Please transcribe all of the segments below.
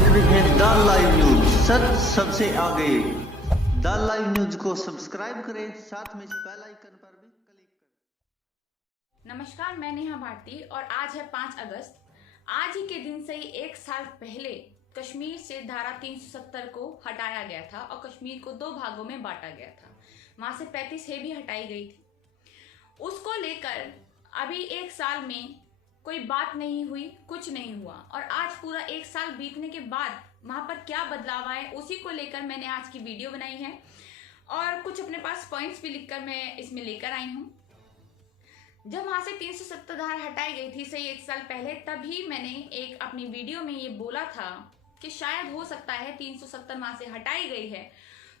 देख रहे हैं द लाइव न्यूज, सच सबसे आगे। द लाइव न्यूज को सब्सक्राइब करें, साथ में बेल आइकन पर भी क्लिक करें। नमस्कार, मैं नेहा भारती और आज है 5 अगस्त। आज ही के दिन से ही 1 साल पहले कश्मीर से धारा 370 को हटाया गया था और कश्मीर को 2 भागों में बांटा गया था। वहां से 35 भी हटाई गई थी। उसको लेकर अभी 1 साल में कोई बात नहीं हुई, कुछ नहीं हुआ, और आज पूरा 1 साल बीतने के बाद वहां पर क्या बदलाव आए उसी को लेकर मैंने आज की वीडियो बनाई है और कुछ अपने पास पॉइंट्स भी लिखकर मैं इसमें लेकर आई हूं। जब वहां से 370 धारा हटाई गई थी सही 1 साल पहले, तभी मैंने एक अपनी वीडियो में ये बोला था कि शायद हो सकता है 370 वहां से हटाई गई है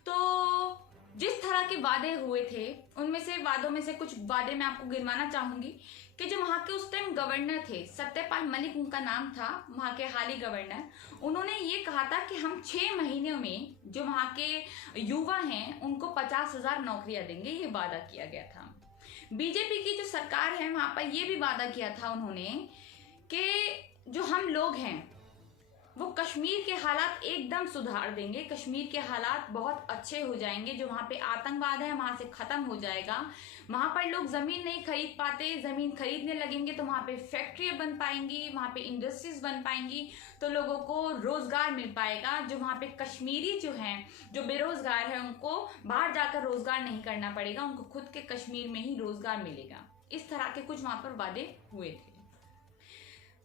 तो जिस तरह के वादे हुए थे उनमें से वादों में से कुछ वादे मैं आपको गिनवाना चाहूंगी कि जो वहां के उस टाइम गवर्नर थे, सत्यपाल मलिक उनका नाम था, वहां के हाल ही गवर्नर, उन्होंने ये कहा था कि हम 6 महीनों में जो वहां के युवा हैं उनको 50,000 नौकरियां देंगे। ये वादा किया गया था। बीजेपी की जो सरकार है वहां पर यह भी वादा किया था उन्होंने कि जो हम लोग हैं वो कश्मीर के हालात एकदम सुधार देंगे, कश्मीर के हालात बहुत अच्छे हो जाएंगे, जो वहां पे आतंकवाद है वहां से खत्म हो जाएगा, वहां पर लोग जमीन नहीं खरीद पाते, जमीन खरीदने लगेंगे तो वहां पे फैक्ट्रियां बन पाएंगी, वहां पे इंडस्ट्रीज बन पाएंगी, तो लोगों को रोजगार मिल पाएगा। जो वहां पे कश्मीरी जो हैं, जो बेरोजगार है, उनको बाहर जाकर रोजगार नहीं करना पड़ेगा, उनको खुद के कश्मीर में ही रोजगार मिलेगा। इस तरह के कुछ वहां पर वादे हुए थे।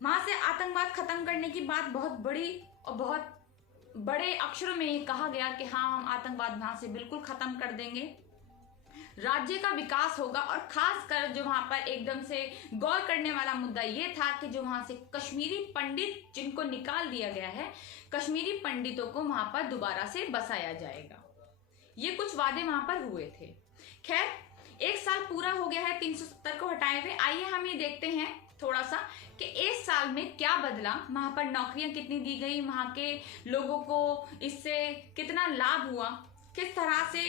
वहां से आतंकवाद खत्म करने की बात बहुत बड़ी और बहुत बड़े अक्षरों में ये कहा गया कि हाँ, हम आतंकवाद वहां से बिल्कुल खत्म कर देंगे, राज्य का विकास होगा। और खासकर जो वहां पर एकदम से गौर करने वाला मुद्दा ये था कि जो वहां से कश्मीरी पंडित जिनको निकाल दिया गया है, कश्मीरी पंडितों को वहां पर दोबारा से बसाया जाएगा। ये कुछ वादे वहां पर हुए थे। खैर, 1 साल पूरा हो गया है 370 को हटाए हुए। आइए हम ये देखते हैं थोड़ा सा कि 1 साल में क्या बदला, वहां पर नौकरियां कितनी दी गई, वहां के लोगों को इससे कितना लाभ हुआ, किस तरह से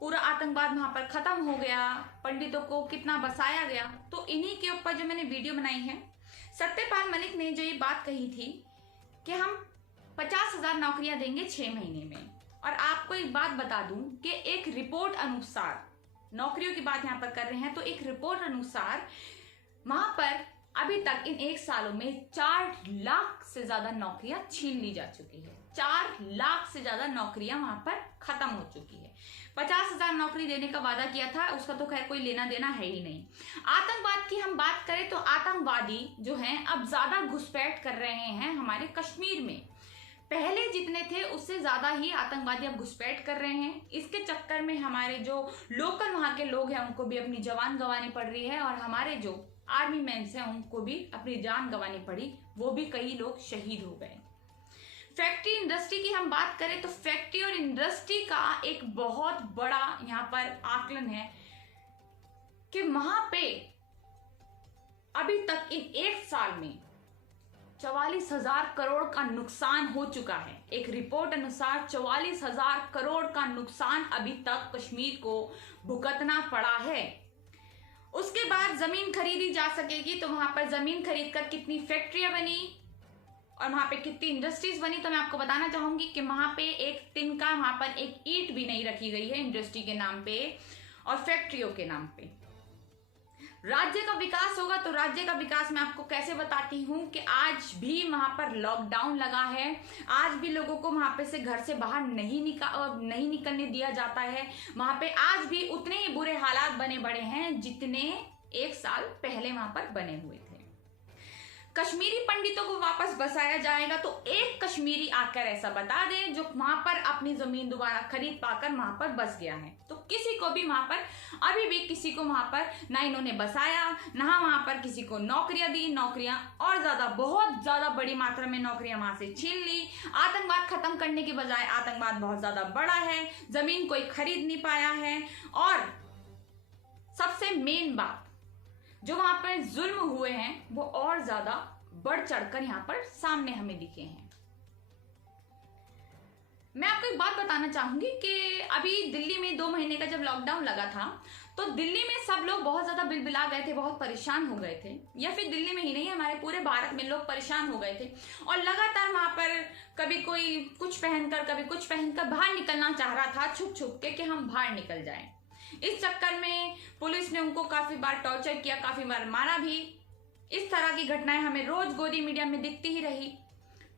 पूरा आतंकवाद वहां पर खत्म हो गया, पंडितों को कितना बसाया गया। तो इन्हीं के ऊपर जो मैंने वीडियो बनाई है। सत्यपाल मलिक ने जो ये बात कही थी कि हम 50,000 नौकरियां देंगे 6 महीने में, और आपको एक बात बता दूं कि एक रिपोर्ट अनुसार, नौकरियों की बात यहां पर कर रहे हैं तो एक रिपोर्ट अनुसार वहां पर अभी तक इन 1 सालों में 4 लाख से ज्यादा नौकरियां छीन ली जा चुकी है। 4 लाख से ज्यादा नौकरियां वहां पर खत्म हो चुकी है। 50,000 नौकरी देने का वादा किया था, उसका तो खैर कोई लेना देना है ही नहीं। आतंकवाद की हम बात करें तो आतंकवादी जो हैं अब ज्यादा घुसपैठ कर रहे हैं हमारे कश्मीर में। पहले जितने थे उससे ज्यादा ही आतंकवादी अब घुसपैठ कर रहे हैं। इसके चक्कर में हमारे जो लोकल वहां के लोग हैं उनको भी अपनी जान गंवानी पड़ रही है, और हमारे जो आर्मी मैन हैं उनको भी अपनी जान गंवानी पड़ी, वो भी कई लोग शहीद हो गए। फैक्ट्री इंडस्ट्री की हम बात करें तो फैक्ट्री और इंडस्ट्री का एक बहुत बड़ा यहाँ पर आकलन है कि वहां पे अभी तक इन 1 साल में 44,000 करोड़ का नुकसान हो चुका है। एक रिपोर्ट अनुसार 44,000 करोड़ का नुकसान अभी तक कश्मीर को भुगतना पड़ा है। उसके बाद जमीन खरीदी जा सकेगी, तो वहां पर जमीन खरीदकर कितनी फैक्ट्रियां बनी और वहां पे कितनी इंडस्ट्रीज बनी, तो मैं आपको बताना चाहूंगी कि वहां पे एक तिनका, वहां पर एक ईंट भी नहीं रखी गई है इंडस्ट्री के नाम पे और फैक्ट्रियों के नाम पे। राज्य का विकास होगा तो राज्य का विकास मैं आपको कैसे बताती हूँ कि आज भी वहां पर लॉकडाउन लगा है, आज भी लोगों को वहां पे से घर से बाहर नहीं निकलने दिया जाता है। वहां पे आज भी उतने ही बुरे हालात बने पड़े हैं जितने 1 साल पहले वहां पर बने हुए थे। कश्मीरी पंडितों को वापस बसाया जाएगा तो एक कश्मीरी आकर ऐसा बता दे जो वहां पर अपनी जमीन दोबारा खरीद पाकर वहां पर बस गया है, तो किसी को भी वहां पर अभी भी किसी को वहां पर ना इन्होंने बसाया, ना वहां पर किसी को नौकरियां दी। नौकरियां और ज्यादा, बहुत ज्यादा बड़ी मात्रा में नौकरियां वहां से छीन ली। आतंकवाद खत्म करने के बजाय आतंकवाद बहुत ज्यादा बढ़ा है, जमीन कोई खरीद नहीं पाया है, और सबसे मेन बात, जो वहां पर जुल्म हुए हैं वो और ज्यादा बढ़ चढ़कर यहां पर सामने हमें दिखे हैं। मैं आपको एक बात बताना चाहूंगी कि अभी दिल्ली में 2 महीने का जब लॉकडाउन लगा था तो दिल्ली में सब लोग बहुत ज्यादा बिलबिला गए थे, बहुत परेशान हो गए थे। या फिर दिल्ली में ही नहीं, हमारे पूरे भारत में लोग परेशान हो गए थे और लगातार वहां पर कभी कोई कुछ पहनकर कभी कुछ पहनकर बाहर निकलना चाह रहा था छुप छुप के कि हम बाहर निकल जाएं। इस चक्कर में पुलिस ने उनको काफी बार टॉर्चर किया, काफी बार मारा भी। इस तरह की घटनाएं हमें रोज गोदी मीडिया में दिखती ही रही।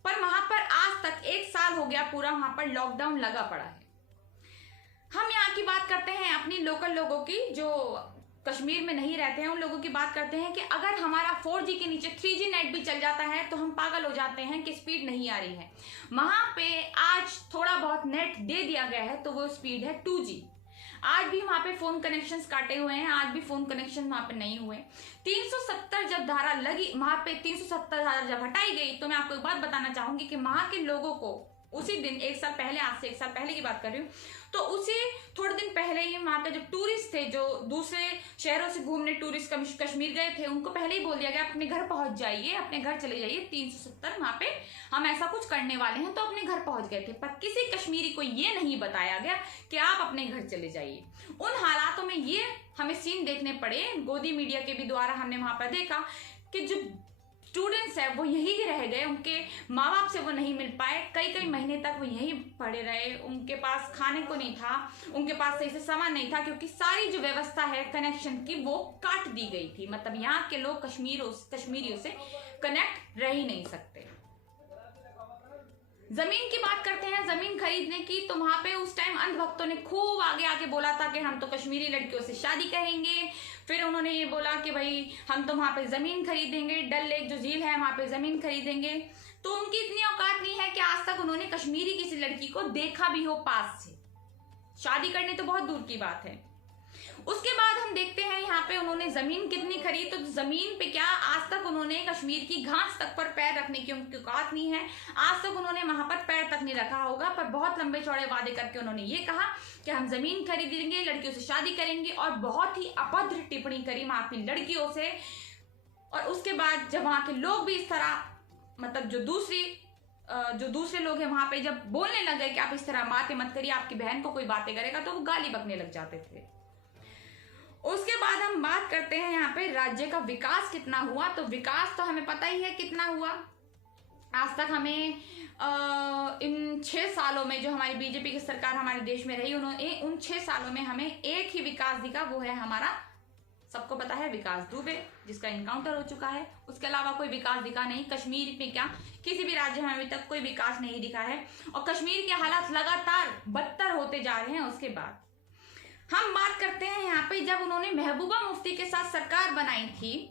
पर वहां पर आज तक 1 साल हो गया पूरा वहां पर लॉकडाउन लगा पड़ा है। हम यहाँ की बात करते हैं अपनी लोकल लोगों की, जो कश्मीर में नहीं रहते हैं, उन लोगों की बात करते हैं कि अगर हमारा 4G के नीचे 3G नेट भी चल जाता है तो हम पागल हो जाते हैं कि स्पीड नहीं आ रही है। वहां पे आज थोड़ा बहुत नेट दे दिया गया है तो वो स्पीड है 2G। आज भी वहां पे फोन कनेक्शंस काटे हुए हैं, आज भी फोन कनेक्शन वहां पे नहीं हुए। 370 जब धारा लगी, वहां पे 370 धारा जब हटाई गई तो मैं आपको एक बात बताना चाहूंगी कि वहां के लोगों को उसी दिन 1 साल पहले, आज से 1 साल पहले की बात कर रही हूँ, तो उसी थोड़े दिन पहले ही वहां के जो टूरिस्ट थे, जो दूसरे शहरों से घूमने टूरिस्ट कश्मीर गए थे, उनको पहले ही बोल दिया गया अपने घर पहुंच जाइए, अपने घर चले जाइए। 370 वहां पे हम ऐसा कुछ करने वाले हैं, तो अपने घर पहुंच गए थे। पर किसी कश्मीरी को ये नहीं बताया गया कि आप अपने घर चले जाइए। उन हालातों में ये हमें सीन देखने पड़े, गोदी मीडिया के भी द्वारा हमने वहां पर देखा कि जो स्टूडेंट्स है वो यहीं ही रह गए, उनके माँ बाप से वो नहीं मिल पाए, कई कई महीने तक वो यहीं पड़े रहे। उनके पास खाने को नहीं था, उनके पास सही से सामान नहीं था, क्योंकि सारी जो व्यवस्था है कनेक्शन की वो काट दी गई थी। मतलब यहाँ के लोग कश्मीरियों से कनेक्ट रह ही नहीं सकते। जमीन की बात करते हैं, जमीन खरीदने की, तो वहां पे उस टाइम अंधभक्तों ने खूब आगे आके बोला था कि हम तो कश्मीरी लड़कियों से शादी करेंगे। फिर उन्होंने ये बोला कि भाई हम तो वहां पे जमीन खरीदेंगे, डल लेक जो झील है वहां पे जमीन खरीदेंगे। तो उनकी इतनी औकात नहीं है कि आज तक उन्होंने कश्मीरी किसी लड़की को देखा भी हो पास से, शादी करने तो बहुत दूर की बात है। उसके बाद हम देखते हैं यहाँ पे उन्होंने जमीन कितनी खरीद, तो जमीन पे क्या आज तक उन्होंने कश्मीर की घास तक पर पैर रखने की उनकी औकात नहीं है। आज तक उन्होंने वहां पर पैर तक नहीं रखा होगा, पर बहुत लंबे चौड़े वादे करके उन्होंने ये कहा कि हम जमीन खरीदेंगे, लड़कियों से शादी करेंगे, और बहुत ही अभद्र टिप्पणी करी वहां की लड़कियों से। और उसके बाद जब वहां के लोग भी इस तरह, मतलब जो दूसरे लोग हैं वहां पे जब बोलने लग गए कि आप इस तरह बातें मत करिए, आपकी बहन को कोई बातें करेगा, तो वो गाली बकने लग जाते थे। उसके बाद हम बात करते हैं यहाँ पे राज्य का विकास कितना हुआ। तो विकास तो हमें पता ही है कितना हुआ। आज तक हमें इन 6 सालों में जो हमारी बीजेपी की सरकार हमारे देश में रही, उन्होंने उन 6 सालों में हमें एक ही विकास दिखा, वो है हमारा, सबको पता है, विकास दुबे, जिसका इनकाउंटर हो चुका है। उसके अलावा कोई विकास दिखा नहीं। कश्मीर में क्या, किसी भी राज्य में अभी तक कोई विकास नहीं दिखा है, और कश्मीर के हालात लगातार बदतर होते जा रहे हैं। उसके बाद हम बात करते हैं यहाँ पे, जब उन्होंने महबूबा मुफ्ती के साथ सरकार बनाई थी,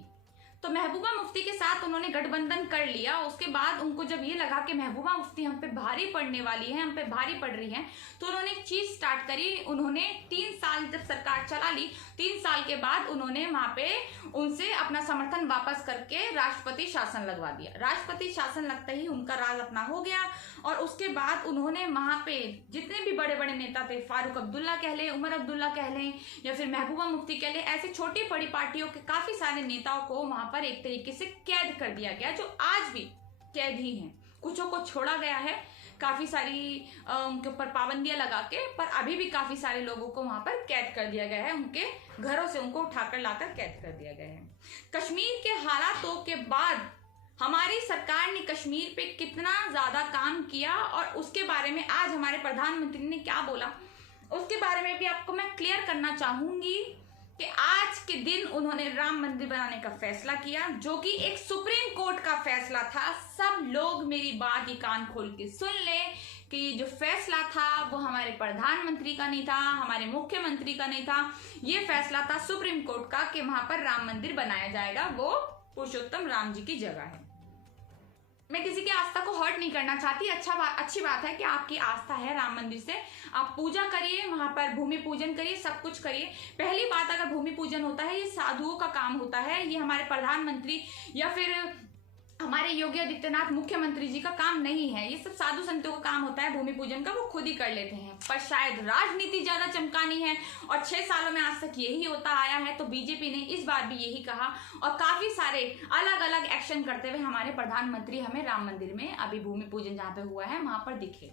तो महबूबा मुफ्ती के साथ उन्होंने गठबंधन कर लिया। उसके बाद उनको जब ये लगा कि महबूबा मुफ्ती हम पे भारी पड़ने वाली है, हम पे भारी पड़ रही है, तो उन्होंने एक चीज स्टार्ट करी। उन्होंने 3 साल जब सरकार चला ली, 3 साल के बाद उन्होंने वहां पे उनसे अपना समर्थन वापस करके राष्ट्रपति शासन लगवा दिया। राष्ट्रपति शासन लगते ही उनका राज अपना हो गया। और उसके बाद उन्होंने वहां पे जितने भी बड़े बड़े नेता थे, फारूक अब्दुल्ला कह लें, उमर अब्दुल्ला कह लें, या फिर महबूबा मुफ्ती कह लें, ऐसे छोटी बड़ी पार्टियों के काफी सारे नेताओं को वहां पर एक तरीके से कैद कर दिया गया, जो आज भी कैद ही हैं। कुछों को छोड़ा गया है, काफी सारी उनके ऊपर पाबंदियां लगा के, पर अभी भी काफी सारे लोगों को वहां पर कैद कर दिया गया है। उनके घरों से उनको उठाकर लाकर कैद कर दिया गया है। कश्मीर के हालातों के बाद हमारी सरकार ने कश्मीर पे कितना ज्यादा काम किया, और उसके बारे में आज हमारे प्रधानमंत्री ने क्या बोला, उसके बारे में भी आपको मैं क्लियर करना चाहूंगी कि आज के दिन उन्होंने राम मंदिर बनाने का फैसला किया, जो कि एक सुप्रीम कोर्ट का फैसला था। सब लोग मेरी बात की कान खोल के सुन ले कि जो फैसला था वो हमारे प्रधानमंत्री का नहीं था, हमारे मुख्यमंत्री का नहीं था। ये फैसला था सुप्रीम कोर्ट का कि वहां पर राम मंदिर बनाया जाएगा, वो पुरुषोत्तम राम जी की जगह है। मैं किसी की आस्था को हर्ट नहीं करना चाहती। अच्छी बात है कि आपकी आस्था है राम मंदिर से, आप पूजा करिए, वहां पर भूमि पूजन करिए, सब कुछ करिए। पहली बात, अगर भूमि पूजन होता है, ये साधुओं का काम होता है, ये हमारे प्रधानमंत्री या फिर हमारे योगी आदित्यनाथ मुख्यमंत्री जी का काम नहीं है। ये सब साधु संतों का काम होता है भूमि पूजन का, वो खुद ही कर लेते हैं। पर शायद राजनीति ज्यादा चमकानी है, और 6 सालों में आज तक यही होता आया है, तो बीजेपी ने इस बार भी यही कहा, और काफी सारे अलग अलग एक्शन करते हुए हमारे प्रधानमंत्री हमें राम मंदिर में अभी भूमि पूजन जहां पे हुआ है वहां पर दिखे।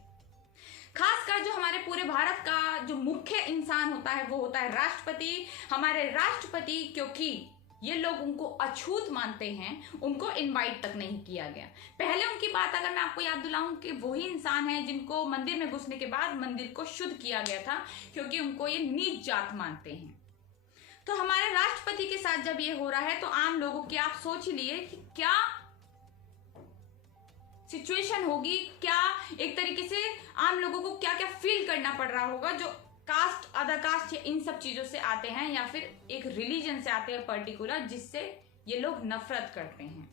खासकर जो हमारे पूरे भारत का जो मुख्य इंसान होता है वो होता है राष्ट्रपति। हमारे राष्ट्रपति, क्योंकि ये लोग उनको अछूत मानते हैं, उनको इनवाइट तक नहीं किया गया। पहले उनकी बात अगर मैं आपको याद दिलाऊं कि वही इंसान है जिनको मंदिर में घुसने के बाद मंदिर को शुद्ध किया गया था, क्योंकि उनको ये नीच जात मानते हैं। तो हमारे राष्ट्रपति के साथ जब ये हो रहा है तो आम लोगों की आप सोच ही लिए कि क्या सिचुएशन होगी, क्या एक तरीके से आम लोगों को क्या क्या फील करना पड़ रहा होगा, जो कास्ट, अदर कास्ट, इन सब चीजों से आते हैं या फिर एक रिलीजन से आते हैं पर्टिकुलर, जिससे ये लोग नफरत करते हैं।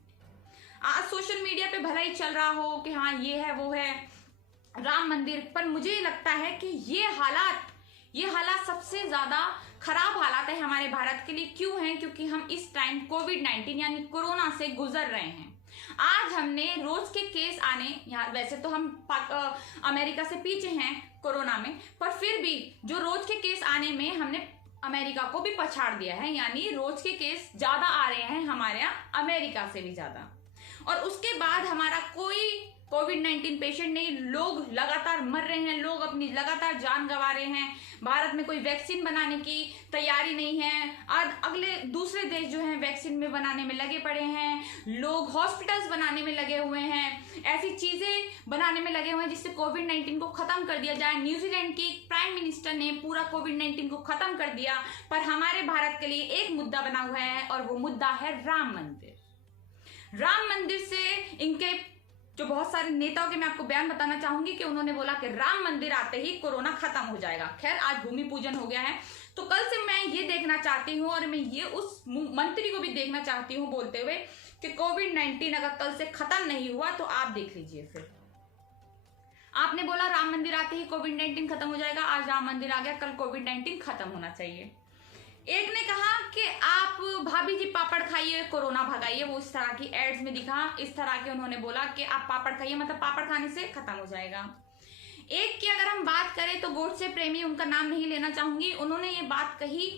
आज सोशल मीडिया पे भला ही चल रहा हो कि हाँ ये है वो है राम मंदिर, पर मुझे लगता है कि ये हालात सबसे ज्यादा खराब हालात है हमारे भारत के लिए। क्यों है? क्योंकि हम इस टाइम कोविड-19 यानी कोरोना से गुजर रहे हैं। आज हमने रोज के केस आने, यहाँ वैसे तो हम अमेरिका से पीछे हैं कोरोना में, पर फिर भी जो रोज के केस आने में हमने अमेरिका को भी पछाड़ दिया है, यानी रोज के केस ज्यादा आ रहे हैं हमारे यहाँ अमेरिका से भी ज्यादा। और उसके बाद हमारा कोई कोविड-19 पेशेंट नहीं, लोग लगातार मर रहे हैं, लोग अपनी लगातार जान गंवा रहे हैं। भारत में कोई वैक्सीन बनाने की तैयारी नहीं है। आज अगले दूसरे देश जो हैं वैक्सीन में बनाने में लगे पड़े हैं, लोग हॉस्पिटल्स बनाने में लगे हुए हैं, ऐसी चीजें बनाने में लगे हुए हैं जिससे कोविड-19 को खत्म कर दिया जाए। न्यूजीलैंड की प्राइम मिनिस्टर ने पूरा कोविड-19 को खत्म कर दिया, पर हमारे भारत के लिए एक मुद्दा बना हुआ है और वो मुद्दा है राम मंदिर। राम मंदिर से इनके जो बहुत सारे नेताओं के मैं आपको बयान बताना चाहूंगी कि उन्होंने बोला कि राम मंदिर आते ही कोरोना खत्म हो जाएगा। खैर, आज भूमि पूजन हो गया है, तो कल से मैं ये देखना चाहती हूँ और मैं ये उस मंत्री को भी देखना चाहती हूँ बोलते हुए कि कोविड-19 अगर कल से खत्म नहीं हुआ तो आप देख लीजिए। फिर आपने बोला राम मंदिर आते ही कोविड-19 खत्म हो जाएगा, आज राम मंदिर आ गया, कल कोविड-19 खत्म होना चाहिए। एक ने कहा कि आप भाभी जी पापड़ खाइए कोरोना भगाइए, वो इस तरह की एड्स में दिखा, इस तरह के उन्होंने बोला कि आप पापड़ खाइए, मतलब पापड़ खाने से खत्म हो जाएगा। एक की अगर हम बात करें तो गोडसे प्रेमी, उनका नाम नहीं लेना चाहूंगी, उन्होंने ये बात कही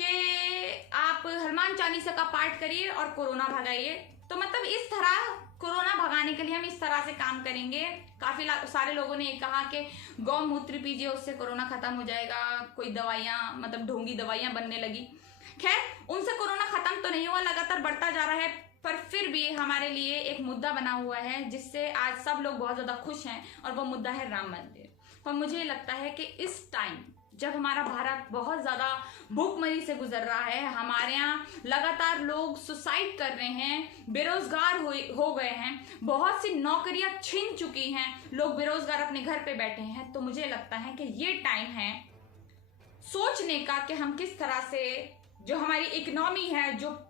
कि आप हनुमान चालीसा का पाठ करिए और कोरोना भगाइए। तो मतलब इस तरह कोरोना भगाने के लिए हम इस तरह से काम करेंगे। काफी सारे लोगों ने ये कहा कि गौमूत्र पीजिए, उससे कोरोना खत्म हो जाएगा, कोई दवाइयां, मतलब ढोंगी दवाइयां बनने लगी। खैर, उनसे कोरोना खत्म तो नहीं हुआ, लगातार बढ़ता जा रहा है, पर फिर भी हमारे लिए एक मुद्दा बना हुआ है जिससे आज सब लोग बहुत ज्यादा खुश हैं, और वो मुद्दा है राम मंदिर। पर मुझे लगता है कि इस टाइम जब हमारा भारत बहुत ज्यादा भूखमरी से गुजर रहा है, हमारे यहाँ लगातार लोग सुसाइड कर रहे हैं, बेरोजगार हो गए हैं, बहुत सी नौकरियां छिन चुकी हैं, लोग बेरोजगार अपने घर पे बैठे हैं, तो मुझे लगता है कि ये टाइम है सोचने का कि हम किस तरह से जो हमारी इकोनॉमी है, जो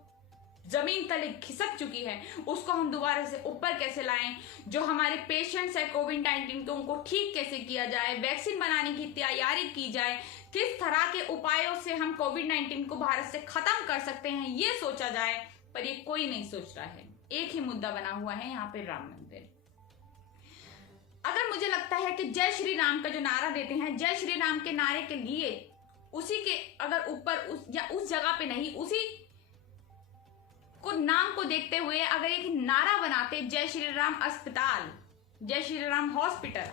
जमीन तले खिसक चुकी है, उसको हम दोबारा से ऊपर कैसे लाएं, जो हमारे पेशेंट्स है कोविड-19 के, उनको ठीक कैसे किया जाए, वैक्सीन बनाने की तैयारी की जाए, किस तरह के उपायों से हम कोविड-19 को भारत से खत्म कर सकते हैं, ये सोचा जाए। पर ये कोई नहीं सोच रहा है। एक ही मुद्दा बना हुआ है यहाँ पे, राम मंदिर। अगर मुझे लगता है कि जय श्री राम का जो नारा देते हैं, जय श्री राम के नारे के लिए उसी के अगर ऊपर उस जगह पे नहीं, उसी को नाम को देखते हुए अगर एक नारा बनाते, जय श्री राम अस्पताल, जय श्री राम हॉस्पिटल,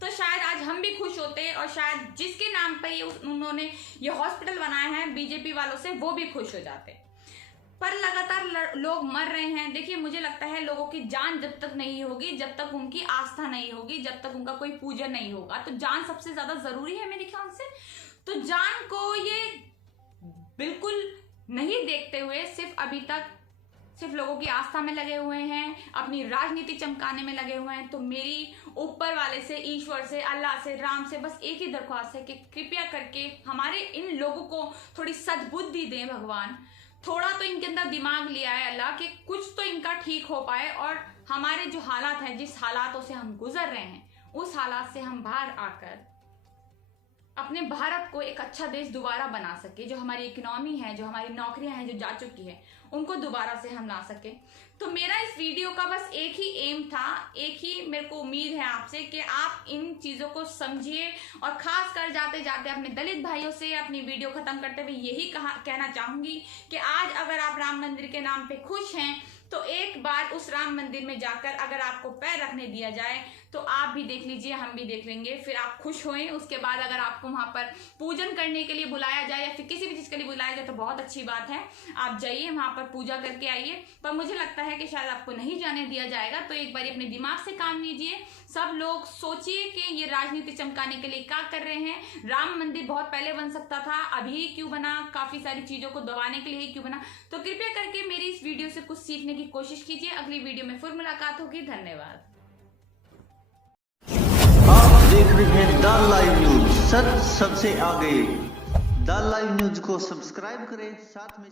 तो शायद आज हम भी खुश होते, और शायद जिसके नाम पे उन्होंने ये हॉस्पिटल बनाया है बीजेपी वालों से, वो भी खुश हो जाते। पर लगातार लोग मर रहे हैं। देखिए, मुझे लगता है लोगों की जान जब तक नहीं होगी, जब तक उनकी आस्था नहीं होगी, जब तक उनका कोई पूजन नहीं होगा, तो जान सबसे ज्यादा जरूरी है मेरे ख्याल से। तो जान को ये बिल्कुल नहीं देखते हुए सिर्फ लोगों की आस्था में लगे हुए हैं, अपनी राजनीति चमकाने में लगे हुए हैं। तो मेरी ऊपर वाले से, ईश्वर से, अल्लाह से, राम से बस एक ही दरख्वास्त है कि कृपया करके हमारे इन लोगों को थोड़ी सद्बुद्धि दें भगवान, थोड़ा तो इनके अंदर दिमाग लिया है अल्लाह कि कुछ तो इनका ठीक हो पाए, और हमारे जो हालात हैं, जिस हालातों से हम गुजर रहे हैं, उस हालात से हम बाहर आकर अपने भारत को एक अच्छा देश दोबारा बना सके। जो हमारी इकोनॉमी है, जो हमारी नौकरियां हैं जो जा चुकी है, उनको दोबारा से हम ला सके। तो मेरा इस वीडियो का बस एक ही एम था, एक ही मेरे को उम्मीद है आपसे कि आप इन चीजों को समझिए, और खास कर जाते जाते अपने दलित भाइयों से अपनी वीडियो खत्म करते हुए यही कहना चाहूंगी कि आज अगर आप राम मंदिर के नाम पे खुश हैं, तो एक बार उस राम मंदिर में जाकर अगर आपको पैर रखने दिया जाए, तो आप भी देख लीजिए, हम भी देख लेंगे, फिर आप खुश होएं। उसके बाद अगर आपको वहां पर पूजन करने के लिए बुलाया जाए या फिर किसी भी चीज के लिए बुलाया जाए तो बहुत अच्छी बात है, आप जाइए वहां पर पूजा करके आइए। पर मुझे लगता है कि शायद आपको नहीं जाने दिया जाएगा, तो एक बार अपने दिमाग से काम लीजिए। सब लोग सोचिए कि ये राजनीति चमकाने के लिए क्या कर रहे हैं। राम मंदिर बहुत पहले बन सकता था, अभी क्यों बना, काफी सारी चीजों को दबाने के लिए ही क्यों बना। तो कृपया करके मेरी इस वीडियो से कुछ सीखने की कोशिश कीजिए। अगली वीडियो में फिर मुलाकात होगी। धन्यवाद। आप देख रहे हैं द लाइव न्यूज, सच सबसे आगे। द लाइव न्यूज को सब्सक्राइब करें, साथ में